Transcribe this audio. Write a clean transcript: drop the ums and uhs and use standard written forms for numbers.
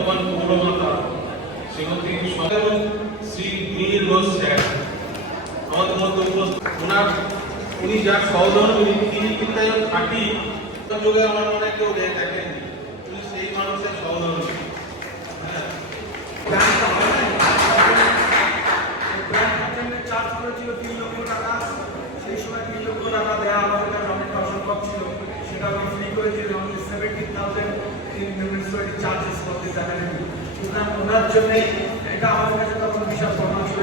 বর্তমান পৌরমাতা শ্রীমতী শ্রী নীল রোজ স্যার আমাদের মধ্যে উপস্থিত। উনি যার সহধর্মী তিনি কিন্তু খাঁটি যোগে আমার মনে কেউ দেখেননি, উনি সেই মানুষের সহধর্মী। চার্জ করেছিল 3 লক্ষ টাকা, সেই সময় 3 লক্ষ টাকা দেওয়া আমাদের কাছে অনেকটা অসম্ভব ছিল, সেটা আমি ফ্রি করেছি। আমাদের 70,000 মিউনিসিপ্যালিটি চার্জেস করতে দেখা নেই, সুতরাং ওনার জন্যই এটা আমাদের কাছে তখন বিশাল প্রমাণ ছিল।